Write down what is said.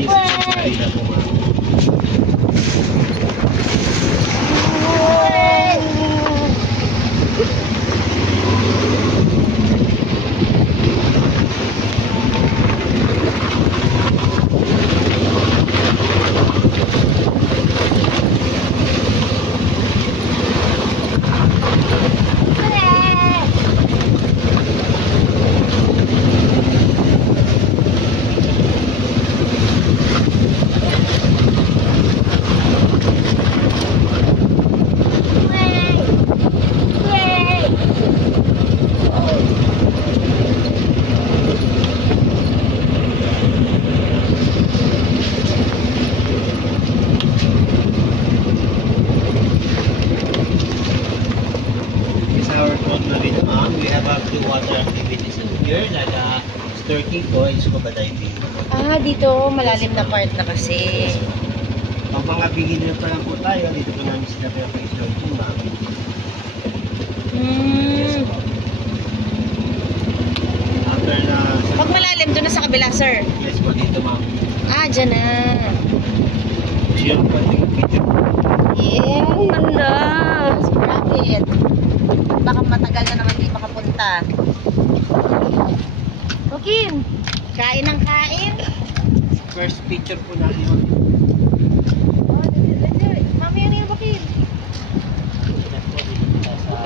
Yes, na po ma'am. We have a few water activities in here like snorkeling po and scuba diving. Ah, dito malalim na part na kasi. Pag mga beginner pa lang po tayo, dito po namin sila pero kay snorkeling ma'am. Yes po. After na... Pag malalim doon na sa kabila, sir. Yes po, dito ma'am. Ah, dyan na. Siya po yung video. Yeah, ganda. Rabbit. Baka matagal na naman di makapunta. Okay. Kain ng kain. First picture po natin.